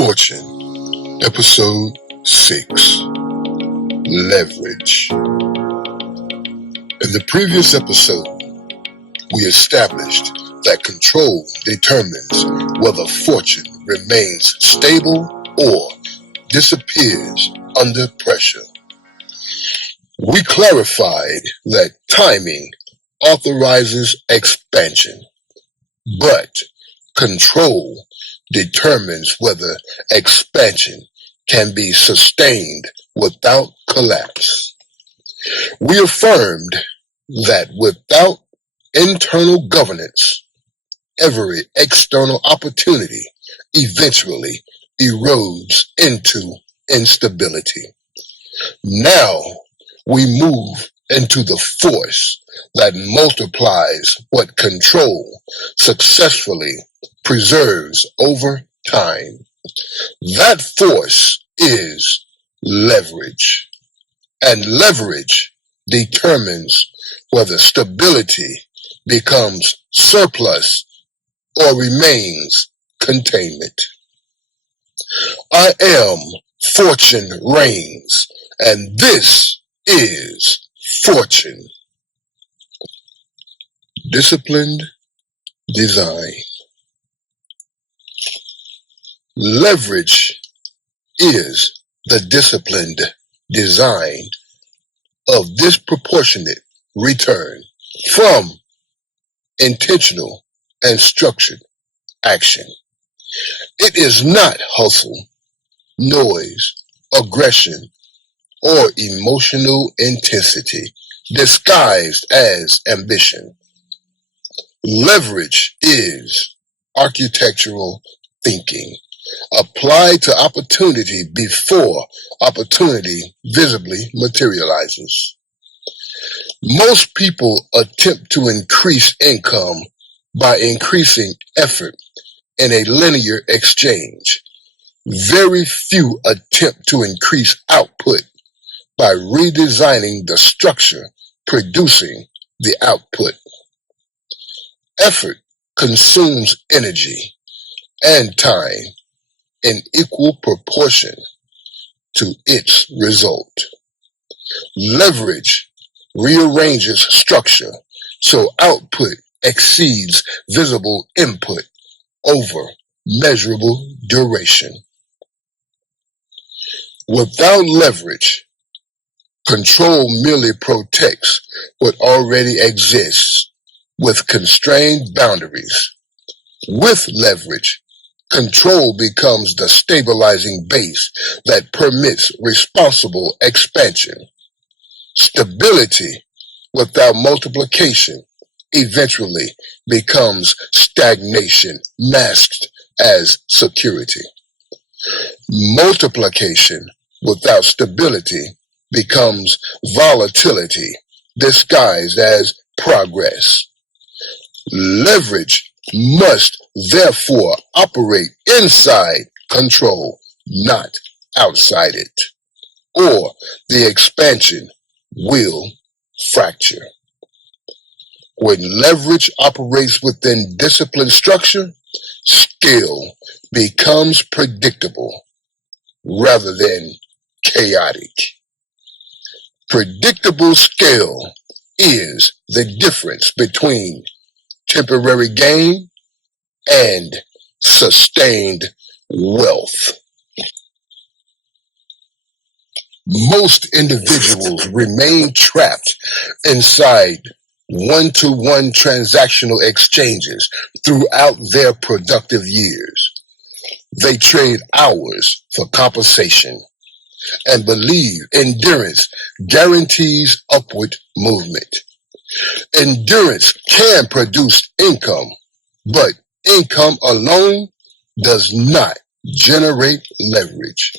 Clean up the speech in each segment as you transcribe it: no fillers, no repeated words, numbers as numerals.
Fortune, Episode 6, Leverage. In the previous episode, we established that control determines whether fortune remains stable or disappears under pressure. We clarified that timing authorizes expansion, but control determines whether expansion can be sustained without collapse. We affirmed that without internal governance, every external opportunity eventually erodes into instability. Now we move into the force that multiplies what control successfully preserves over time. That force is leverage, and leverage determines whether stability becomes surplus or remains containment. I am Fortune Reigns, and this is Fortune. Disciplined design. Leverage is the disciplined design of disproportionate return from intentional and structured action. It is not hustle, noise, aggression, or emotional intensity disguised as ambition. Leverage is architectural thinking applied to opportunity before opportunity visibly materializes. Most people attempt to increase income by increasing effort in a linear exchange. Very few attempt to increase output by redesigning the structure producing the output. Effort consumes energy and time in equal proportion to its result. Leverage rearranges structure so output exceeds visible input over measurable duration. Without leverage, control merely protects what already exists with constrained boundaries. With leverage, control becomes the stabilizing base that permits responsible expansion. Stability without multiplication eventually becomes stagnation masked as security. Multiplication without stability becomes volatility disguised as progress. Leverage must therefore operate inside control, not outside it, or the expansion will fracture. When leverage operates within disciplined structure, skill becomes predictable rather than chaotic. Predictable skill is the difference between temporary gain and sustained wealth. Most individuals remain trapped inside one-to-one transactional exchanges throughout their productive years. They trade hours for compensation and believe endurance guarantees upward movement. Endurance can produce income, but income alone does not generate leverage.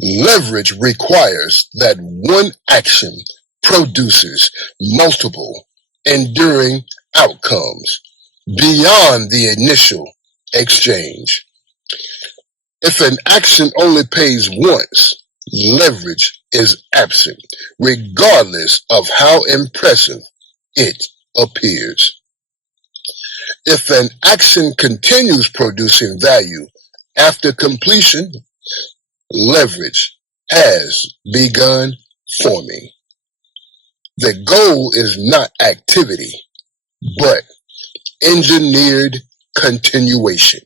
Leverage requires that one action produces multiple enduring outcomes beyond the initial exchange. If an action only pays once, leverage is absent, regardless of how impressive it appears. If an action continues producing value After completion, leverage has begun forming. The goal is not activity, but engineered continuation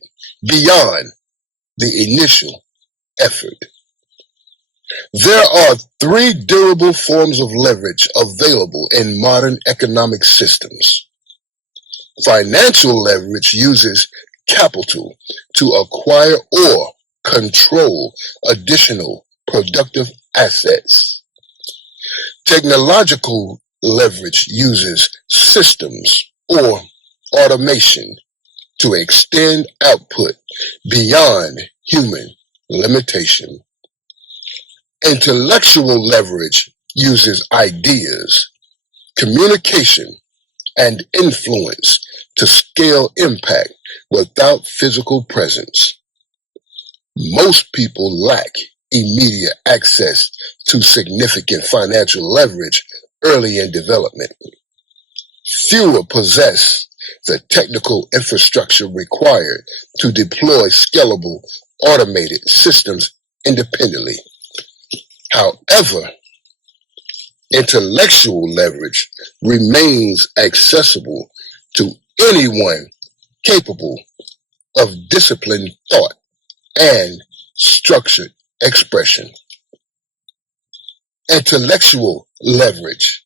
beyond the initial effort. There are three durable forms of leverage available in modern economic systems. Financial leverage uses capital to acquire or control additional productive assets. Technological leverage uses systems or automation to extend output beyond human limitation. Intellectual leverage uses ideas, communication, and influence to scale impact without physical presence. Most people lack immediate access to significant financial leverage early in development. Fewer possess the technical infrastructure required to deploy scalable, automated systems independently. However, intellectual leverage remains accessible to anyone capable of disciplined thought and structured expression. Intellectual leverage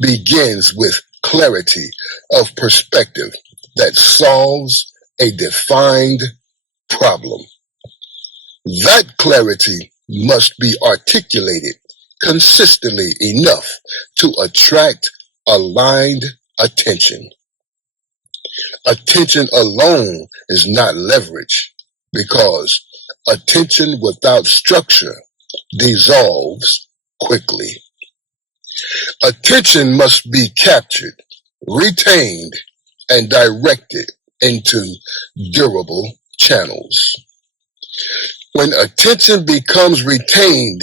begins with clarity of perspective that solves a defined problem. That clarity must be articulated consistently enough to attract aligned attention. Attention alone is not leverage because attention without structure dissolves quickly. Attention must be captured, retained, and directed into durable channels. When attention becomes retained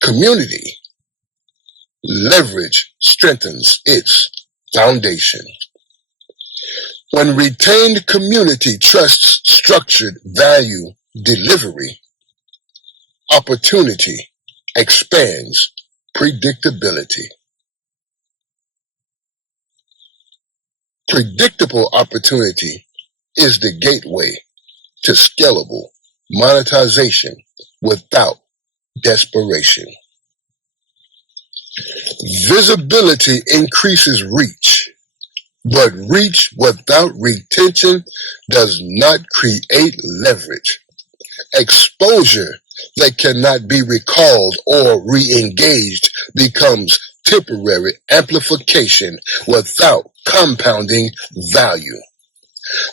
community, leverage strengthens its foundation. When retained community trusts structured value delivery, opportunity expands predictability. Predictable opportunity is the gateway to scalable monetization without desperation. Visibility increases reach, but reach without retention does not create leverage. Exposure that cannot be recalled or re-engaged becomes temporary amplification without compounding value.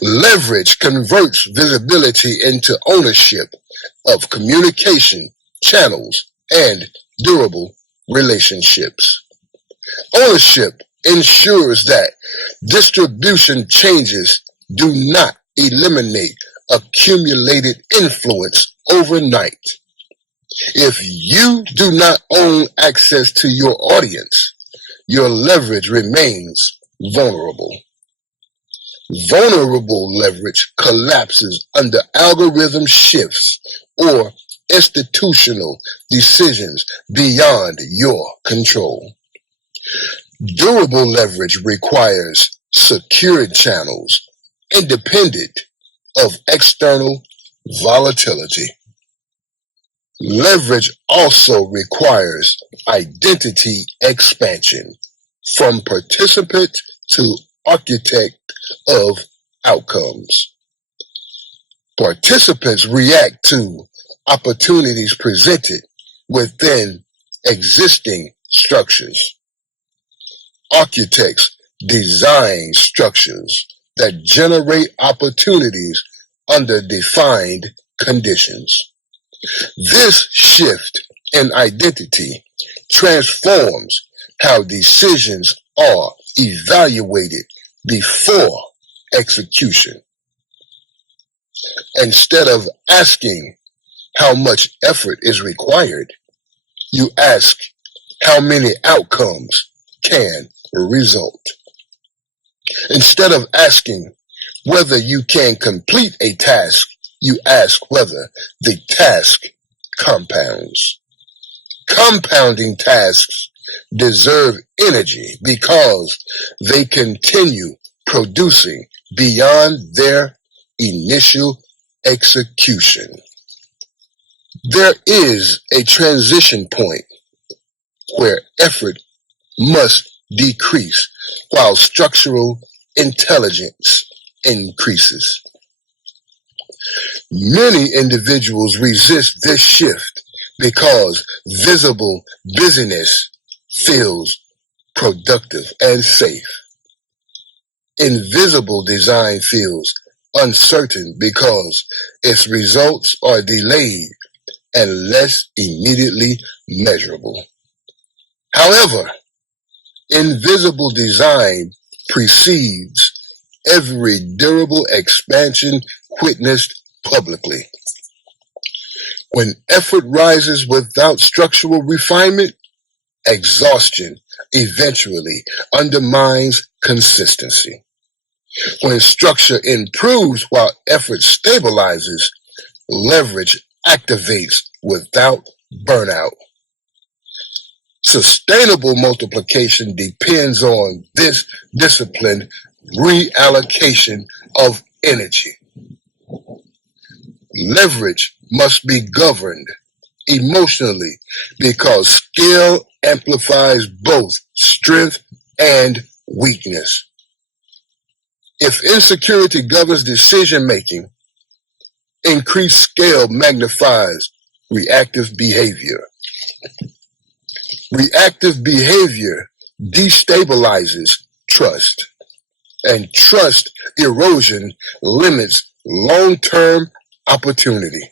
Leverage converts visibility into ownership of communication channels and durable relationships. Ownership ensures that distribution changes do not eliminate accumulated influence overnight. If you do not own access to your audience, your leverage remains vulnerable. Vulnerable leverage collapses under algorithm shifts or institutional decisions beyond your control. Durable leverage requires secured channels, independent of external volatility. Leverage also requires identity expansion from participant to architect of outcomes. Participants react to opportunities presented within existing structures. Architects design structures that generate opportunities under defined conditions. This shift in identity transforms how decisions are evaluated before execution. Instead of asking how much effort is required, you ask how many outcomes can result. Instead of asking whether you can complete a task, You ask whether the task compounds. Compounding tasks deserve energy because they continue producing beyond their initial execution. There is a transition point where effort must decrease while structural intelligence increases. Many individuals resist this shift because visible busyness feels productive and safe. Invisible design feels uncertain because its results are delayed and less immediately measurable. However, invisible design precedes every durable expansion witnessed publicly. When effort rises without structural refinement, exhaustion eventually undermines consistency. When structure improves while effort stabilizes, leverage activates without burnout. Sustainable multiplication depends on this disciplined reallocation of energy. Leverage must be governed emotionally because scale amplifies both strength and weakness. If insecurity governs decision making, increased scale magnifies reactive behavior. Reactive behavior destabilizes trust, and trust erosion limits long-term opportunity.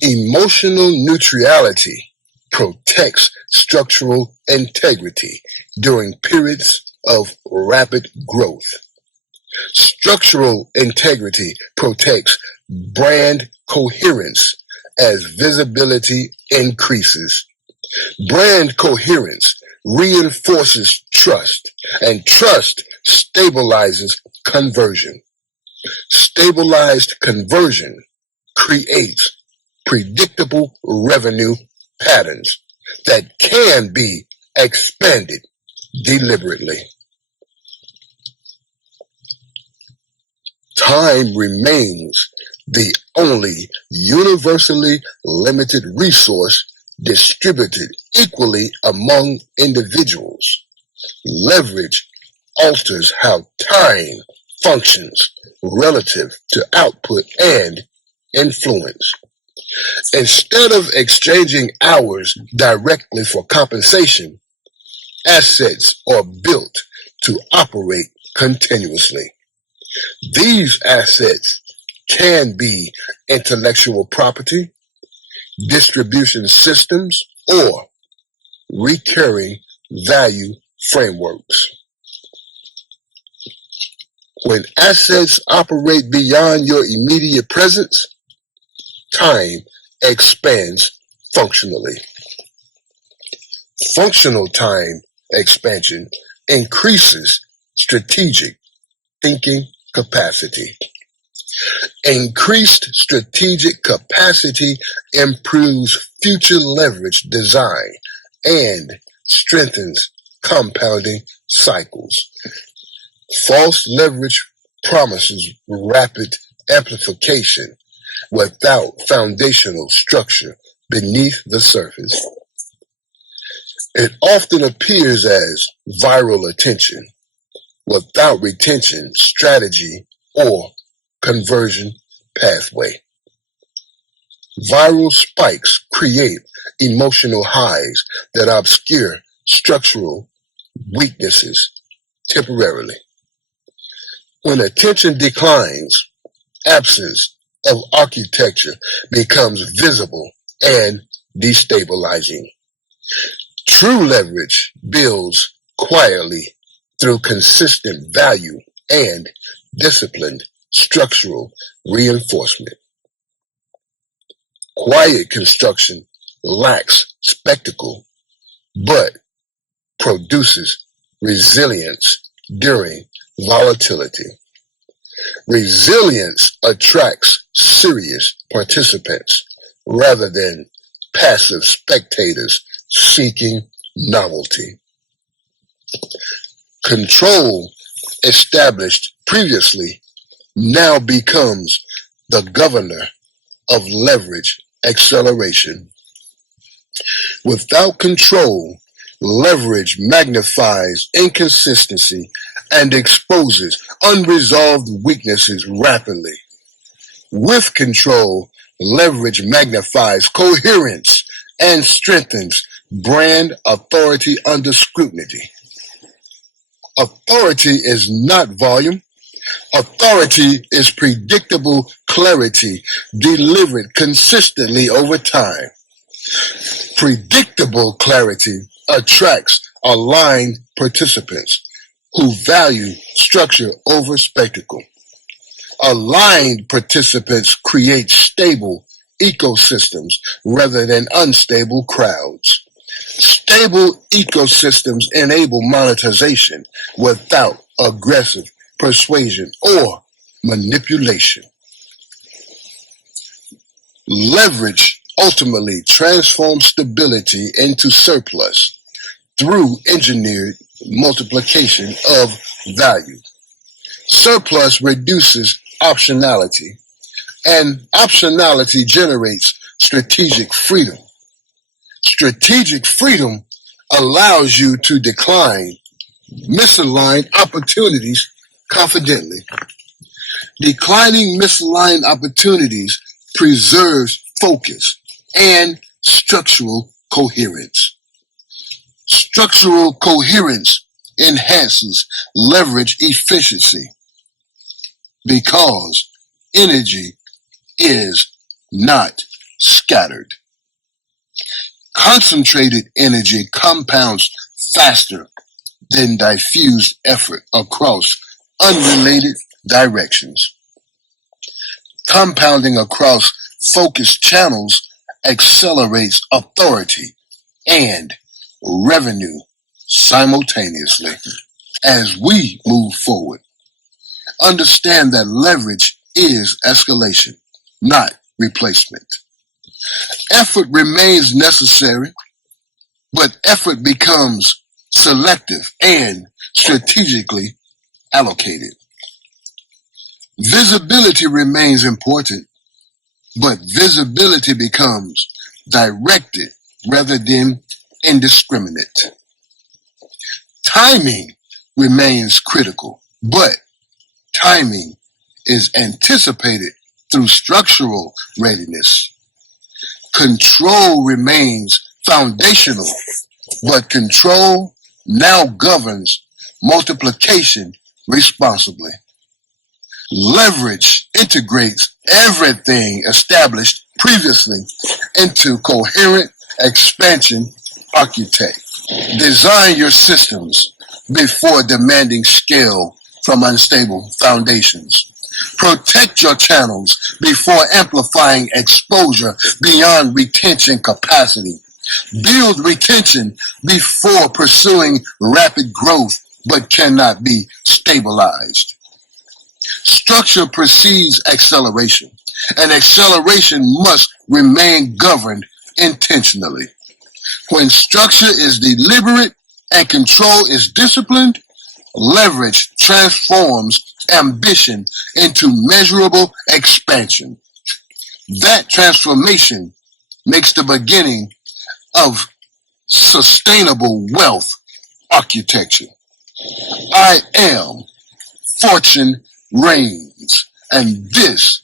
Emotional neutrality protects structural integrity during periods of rapid growth. Structural integrity protects brand coherence as visibility increases. Brand coherence reinforces trust, and trust stabilizes conversion. Stabilized conversion creates predictable revenue patterns that can be expanded deliberately. Time remains the only universally limited resource distributed equally among individuals. Leverage alters how time functions relative to output and influence. Instead of exchanging hours directly for compensation, assets are built to operate continuously. These assets can be intellectual property, distribution systems, or recurring value frameworks. When assets operate beyond your immediate presence, time expands functionally. Functional time expansion increases strategic thinking capacity. Increased strategic capacity improves future leverage design and strengthens compounding cycles. False leverage promises rapid amplification without foundational structure beneath the surface. It often appears as viral attention without retention, strategy, or conversion pathway. Viral spikes create emotional highs that obscure structural weaknesses temporarily. When attention declines, absence of architecture becomes visible and destabilizing. True leverage builds quietly through consistent value and disciplined structural reinforcement. Quiet construction lacks spectacle, but produces resilience during volatility. Resilience attracts serious participants rather than passive spectators seeking novelty. Control established previously now becomes the governor of leverage acceleration. Without control, leverage magnifies inconsistency and exposes unresolved weaknesses rapidly. With control, leverage magnifies coherence and strengthens brand authority under scrutiny. Authority is not volume. Authority is predictable clarity delivered consistently over time. Predictable clarity attracts aligned participants who value structure over spectacle. Aligned participants create stable ecosystems rather than unstable crowds. Stable ecosystems enable monetization without aggressive persuasion or manipulation. Leverage ultimately transforms stability into surplus through engineered multiplication of value. Surplus reduces optionality, and optionality generates strategic freedom. Strategic freedom allows you to decline misaligned opportunities confidently. Declining misaligned opportunities preserves focus and structural coherence. Structural coherence enhances leverage efficiency because energy is not scattered. Concentrated energy compounds faster than diffused effort across unrelated directions. Compounding across focused channels accelerates authority and revenue simultaneously. As we move forward, understand that leverage is escalation, not replacement. Effort remains necessary, but effort becomes selective and strategically allocated. Visibility remains important, but visibility becomes directed rather than indiscriminate. Timing remains critical, but timing is anticipated through structural readiness. Control remains foundational, but control now governs multiplication responsibly. Leverage integrates everything established previously into coherent expansion architect. Design your systems before demanding scale from unstable foundations. Protect your channels before amplifying exposure beyond retention capacity. Build retention before pursuing rapid growth but cannot be stabilized. Structure precedes acceleration, and acceleration must remain governed intentionally. When structure is deliberate and control is disciplined, leverage transforms ambition into measurable expansion. That transformation makes the beginning of sustainable wealth architecture. I am Fortune Reigns, and this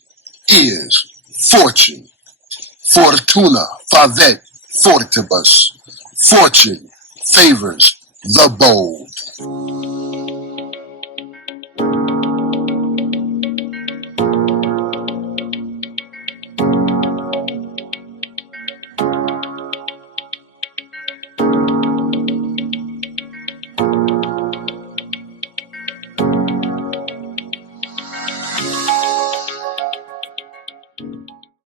is Fortune. Fortuna, Favet, Fortibus. Fortune favors the bold.